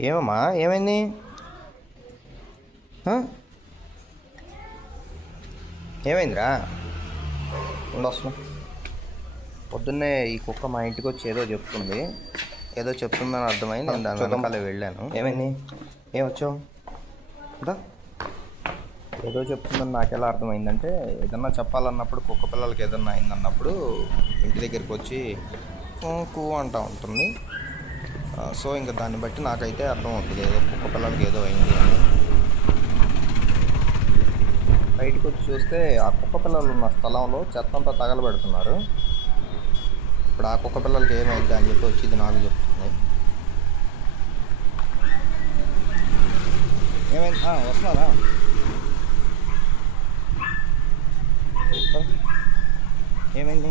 ఏమమ్మా? ఏమైంది? ఏమైందిరా? ఉండొస్తున్నా పొద్దున్నే ఈ కుక్క మా ఇంటికి వచ్చి ఏదో చెప్తుంది. ఏదో చెప్తుందని అర్థమైంది. నేను దాని వెనకాలే వెళ్ళాను. ఏమైంది? ఏం వచ్చావు? దా. ఏదో చెప్తుందని నాకు ఎలా అర్థమైందంటే ఏదన్నా చెప్పాలన్నప్పుడు కుక్క పిల్లలకి ఏదన్నా అయిందన్నప్పుడు ఇంటి దగ్గరికి వచ్చి "కు, అంటూ ఉంటుంది. సో ఇంకా దాన్ని బట్టి నాకైతే అర్థం అవుతుంది. ఏదో కుక్క పిల్లలకి ఏదో అయింది అని. బయటకు వచ్చి చూస్తే ఆ కుక్క పిల్లలు ఉన్న స్థలంలో చెత్త అంతా తగలబెడుతున్నారు. ఇప్పుడు ఆ కుక్క పిల్లలకి ఏమైంది అని చెప్పి వచ్చి ఇది నాకు చెప్తుంది. ఏమైంది? వస్తున్నారా? ఏమైంది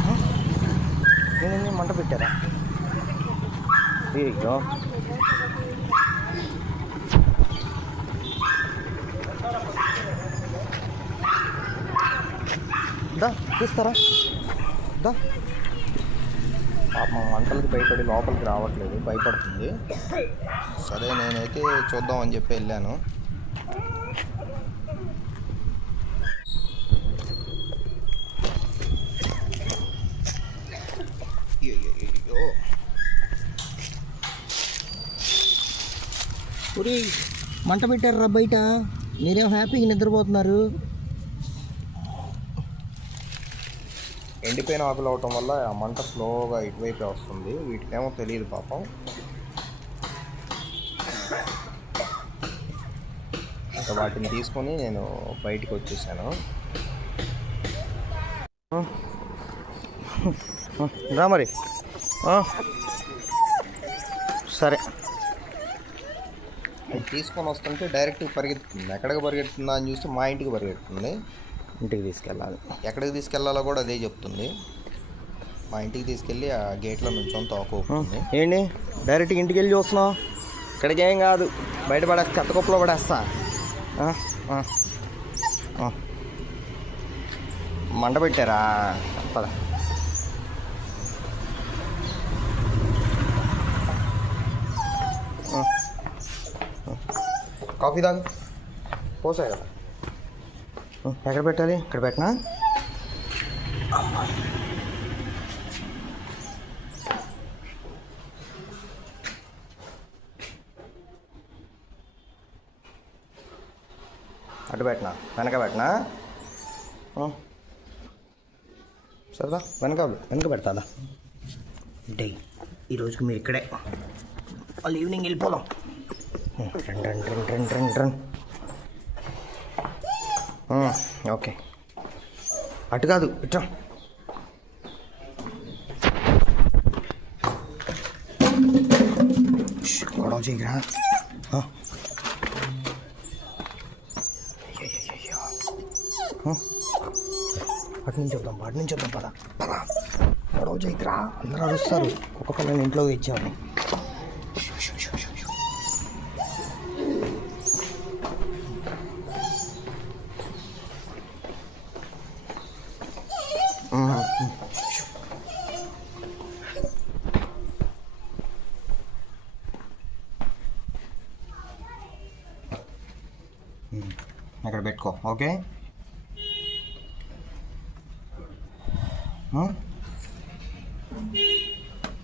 ఆ? ఏమైంది మంట పెట్టారా? అయ్యో దా తీస్తారా? దా. పాపం వంటలకి భయపడి లోపలికి రావట్లేదు భయపడుతుంది. సరే నేనైతే చూద్దామని చెప్పి వెళ్ళాను. ఒరే మంట పెట్టారా బయట. మీరేం హ్యాపీగా నిద్రపోతున్నారు? ఎండిపోయిన ఆకులు అవటం వల్ల ఆ మంట స్లోగా ఇటువైపే వస్తుంది. వీటికేమో తెలియదు పాపం. ఇంకా వాటిని తీసుకొని నేను బయటికి వచ్చేసాను. రా మరి. సరే. అది తీసుకొని వస్తుంటే డైరెక్ట్ పరిగెత్తుతుంది. ఎక్కడికి పరిగెడుతుందా అని చూస్తే మా ఇంటికి పరిగెడుతుంది ఇంటికి తీసుకెళ్ళాలి. ఎక్కడికి తీసుకెళ్ళాలో కూడా అదే చెప్తుంది. మా ఇంటికి తీసుకెళ్ళి ఆ గేట్లో నుంచి తోకుంది ఏంటి? డైరెక్ట్గా ఇంటికి వెళ్ళి చూస్తున్నావు? ఇక్కడికి ఏం కాదు. బయట పడేస్తా చెత్త కుప్పలో పడేస్తా. మంట పెట్టారా? పద. కాఫీ తాగు. పోసాయి కదా ఎక్కడ పెట్టాలి? ఇక్కడ పెట్టినా? అటు పెట్టినా? వెనక పెట్టినా? సరదా? వెనక వెనక పెడతాదా? అంటే ఈరోజుకి మీరు ఇక్కడే. వాళ్ళు ఈవినింగ్ వెళ్ళిపోదాం. Run run run run run run okay. అటు కాదు ఇట్రా గొడవ చేయరా అటు నుంచి వద్దాం అటు నుంచి వద్దాం పద. పద. గొడవ చేయకురా. అందరూ అరుస్తారు. ఒక్కొక్కరిని ఇంట్లో ఇచ్చామని అక్కడ పెట్టుకో ఓకే?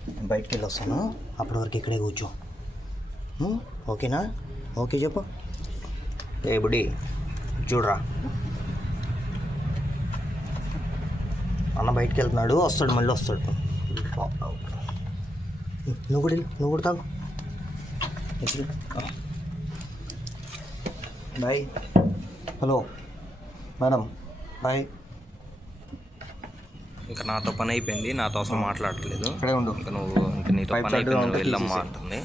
నేను బయటికి వెళ్ళి వస్తాను అప్పటి వరకు ఇక్కడే కూర్చో. ఓకేనా? ఓకే చెప్పు. ఏ బుడి చూడరా. అన్న బయటికి వెళ్తున్నాడు వస్తాడు మళ్ళీ వస్తాడు. నువ్వు కూడా వెళ్ళు, నువ్వు కూడా తాగు. బాయ్. హలో. మేడం. బాయ్. ఇంకా నాతో పని అయిపోయింది నాతో అసలు మాట్లాడట్లేదు. ఇక్కడే ఉండు. ఇంకా నువ్వు ఇంకా నీతో పని అయిపోయింది వెళ్ళమ్మా. అంటుంది?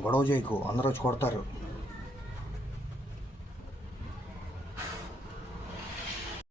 గొడవ చేయకు అందరూ వచ్చి కొడతారు.